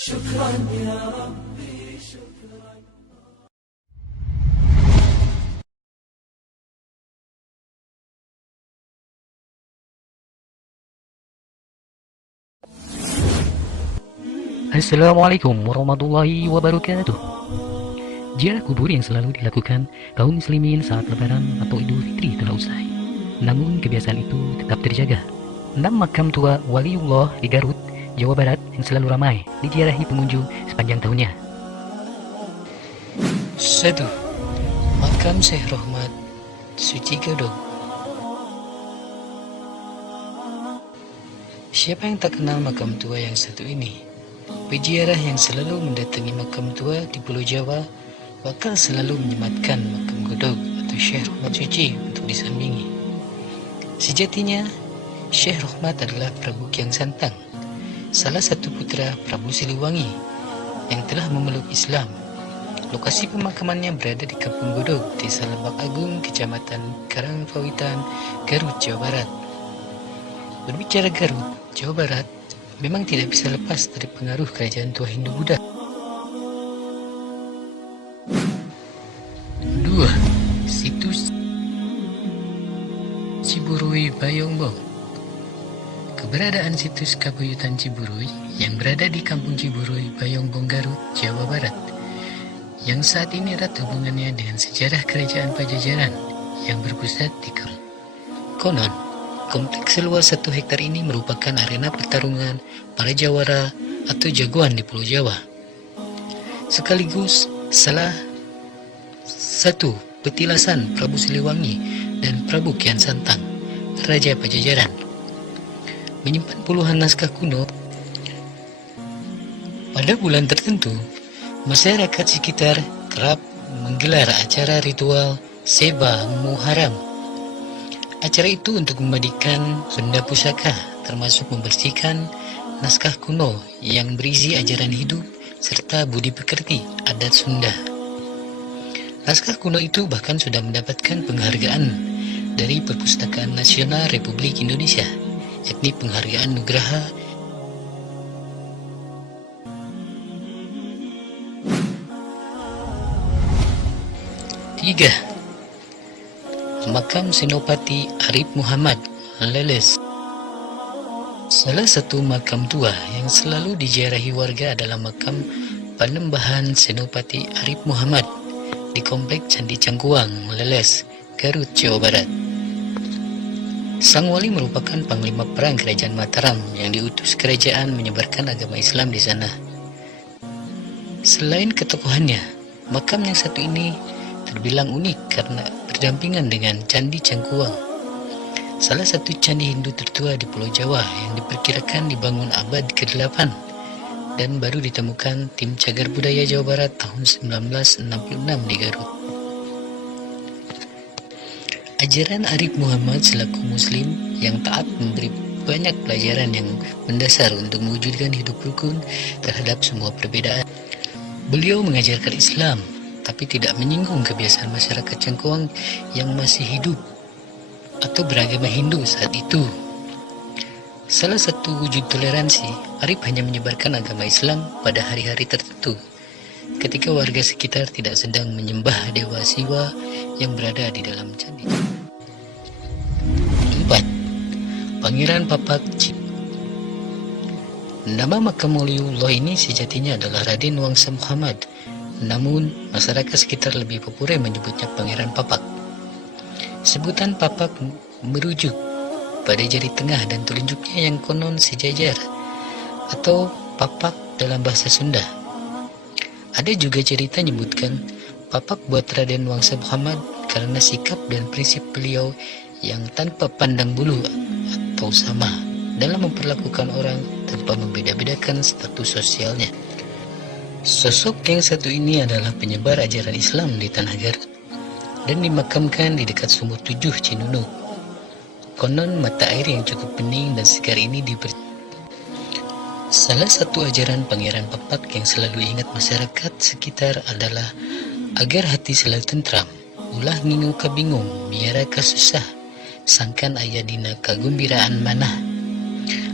شكرا يا ربي شكرا. Assalamualaikum warahmatullahi wabarakatuh. Ziarah kubur yang selalu dilakukan kaum muslimin saat lebaran atau idul fitri telah usai. Namun kebiasaan itu tetap terjaga. 6 makam tua waliullah di Garut, Jawa Barat yang selalu ramai diziarahi pengunjung sepanjang tahunnya. 1. Makam Syekh Rohmat Suci Godog. Siapa yang tak kenal makam tua yang satu ini? Peziarah yang selalu mendatangi makam tua di Pulau Jawa bakal selalu menyematkan makam Godog atau Syekh Rohmat Suci untuk disambangi. Sejatinya, Syekh Rohmat adalah Prabu Kian Santang, salah satu putra Prabu Siliwangi yang telah memeluk Islam. Lokasi pemakamannya berada di Kampung Godog, Desa Lebak Agung, Kecamatan Karangpawitan, Garut, Jawa Barat. Berbicara Garut, Jawa Barat, memang tidak bisa lepas dari pengaruh kerajaan tua Hindu Buddha. 2. Situs Ciburuy Bayongbong. Keberadaan situs Kabuyutan Ciburuy yang berada di Kampung Ciburuy, Bayongbong, Garut, Jawa Barat, yang saat ini erat hubungannya dengan sejarah kerajaan Pajajaran yang berpusat di Kampung. Konon, kompleks seluas 1 hektar ini merupakan arena pertarungan para jawara atau jagoan di Pulau Jawa. Sekaligus salah satu petilasan Prabu Siliwangi dan Prabu Kian Santang, Raja Pajajaran. Menyimpan puluhan naskah kuno. Pada bulan tertentu, masyarakat sekitar kerap menggelar acara ritual Seba Muharram. Acara itu untuk membagikan benda pusaka, termasuk membersihkan naskah kuno yang berisi ajaran hidup serta budi pekerti adat Sunda. Naskah kuno itu bahkan sudah mendapatkan penghargaan dari Perpustakaan Nasional Republik Indonesia, yakni penghargaan Nugraha. 3. Makam Senopati Arif Muhammad, Leles. Salah satu makam tua yang selalu diziarahi warga adalah makam Panembahan Senopati Arif Muhammad di Komplek Candi Cangkuang, Leles, Garut, Jawa Barat. Sang wali merupakan panglima perang Kerajaan Mataram yang diutus kerajaan menyebarkan agama Islam di sana. Selain ketokohannya, makam yang satu ini terbilang unik karena berdampingan dengan Candi Cangkuang, salah satu candi Hindu tertua di Pulau Jawa yang diperkirakan dibangun abad ke-8 dan baru ditemukan tim Cagar Budaya Jawa Barat tahun 1966 di Garut. Ajaran Arif Muhammad selaku Muslim yang taat memberi banyak pelajaran yang mendasar untuk mewujudkan hidup rukun terhadap semua perbedaan. Beliau mengajarkan Islam, tapi tidak menyinggung kebiasaan masyarakat Cangkuang yang masih hidup atau beragama Hindu saat itu. Salah satu wujud toleransi, Arif hanya menyebarkan agama Islam pada hari-hari tertentu, ketika warga sekitar tidak sedang menyembah dewa Siwa yang berada di dalam candi. 4. Pangeran Papak Cip. Nama makam waliullah ini sejatinya adalah Raden Wangsa Muhammad, namun masyarakat sekitar lebih populer menyebutnya Pangeran Papak. Sebutan Papak merujuk pada jari tengah dan telunjuknya yang konon sejajar atau papak dalam bahasa Sunda. Ada juga cerita menyebutkan Papak buat Raden Wangsa Muhammad karena sikap dan prinsip beliau yang tanpa pandang bulu atau sama dalam memperlakukan orang tanpa membeda-bedakan status sosialnya. Sosok yang satu ini adalah penyebar ajaran Islam di Tanah Garut dan dimakamkan di dekat Sumur 7 Cinunuk. Konon mata air yang cukup bening dan segar ini Salah satu ajaran Pangeran Papak yang selalu ingat masyarakat sekitar adalah agar hati selalu tentram, ulah ngingu kabingung, miara kasusah, sangkan ayadina kagumbiraan manah.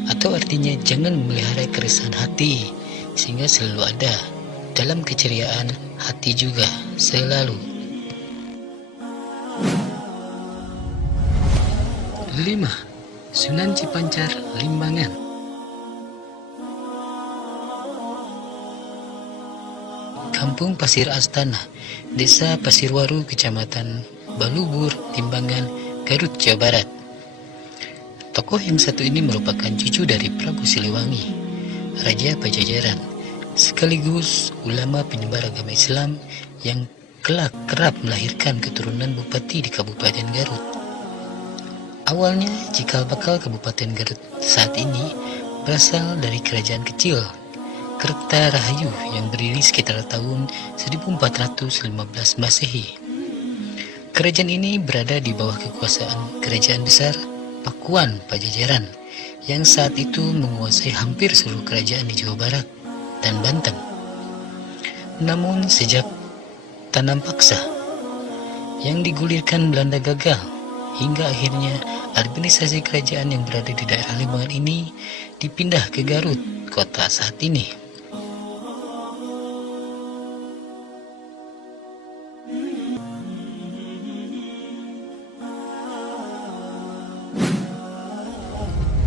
Atau artinya jangan memelihara keresahan hati, sehingga selalu ada dalam keceriaan hati juga selalu. 5. Sunan Cipancar, Limbangan. Kampung Pasir Astana, Desa Pasirwaru, Kecamatan Balubur, Limbangan, Garut, Jawa Barat. Tokoh yang satu ini merupakan cucu dari Prabu Siliwangi, Raja Pajajaran, sekaligus ulama penyebar agama Islam yang kelak kerap melahirkan keturunan bupati di Kabupaten Garut. Awalnya, cikal bakal Kabupaten Garut saat ini berasal dari kerajaan kecil Kertarahayu yang berdiri sekitar tahun 1415 Masehi. Kerajaan ini berada di bawah kekuasaan Kerajaan Besar Pakuan Pajajaran yang saat itu menguasai hampir seluruh kerajaan di Jawa Barat dan Banten. Namun sejak Tanam Paksa yang digulirkan Belanda gagal, hingga akhirnya administrasi kerajaan yang berada di daerah Limbangan ini dipindah ke Garut, kota saat ini.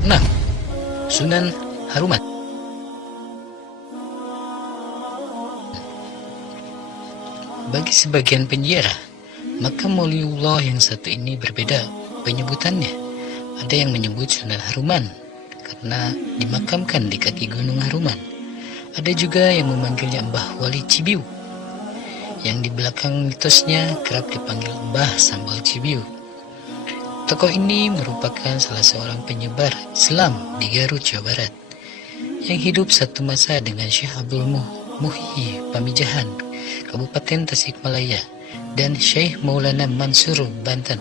Nah, Sunan Haruman. Bagi sebagian penjara, makam Waliullah yang satu ini berbeda penyebutannya. Ada yang menyebut Sunan Haruman karena dimakamkan di kaki Gunung Haruman. Ada juga yang memanggilnya Mbah Wali Cibiu, yang di belakang mitosnya kerap dipanggil Mbah Sambal Cibiu. Tokoh ini merupakan salah seorang penyebar Islam di Garut, Jawa Barat, yang hidup satu masa dengan Syekh Abdul Muhyi Pamijahan, Kabupaten Tasikmalaya, dan Syekh Maulana Mansur, Banten.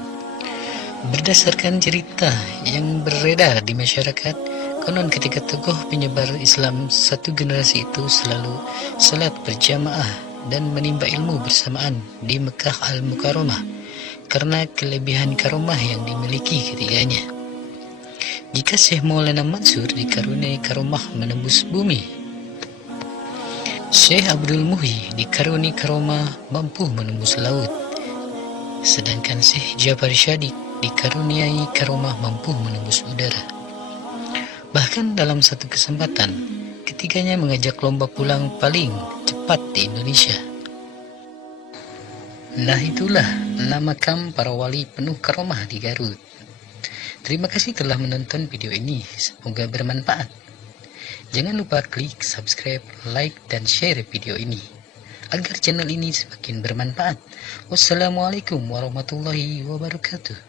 Berdasarkan cerita yang beredar di masyarakat, konon ketika tokoh penyebar Islam satu generasi itu selalu salat berjamaah dan menimba ilmu bersamaan di Mekah Al-Mukarramah karena kelebihan karomah yang dimiliki ketiganya. Jika Syekh Maulana Mansur dikaruniai karomah menembus bumi, Syekh Abdul Muhyi dikaruniai karomah mampu menembus laut, sedangkan Syekh Jafar Syadiq dikaruniai karomah mampu menembus udara. Bahkan dalam satu kesempatan, ketiganya mengajak lomba pulang paling cepat di Indonesia. Nah, itulah 6 makam para wali penuh karomah di Garut. Terima kasih telah menonton video ini, semoga bermanfaat. Jangan lupa klik subscribe, like, dan share video ini agar channel ini semakin bermanfaat. Wassalamualaikum warahmatullahi wabarakatuh.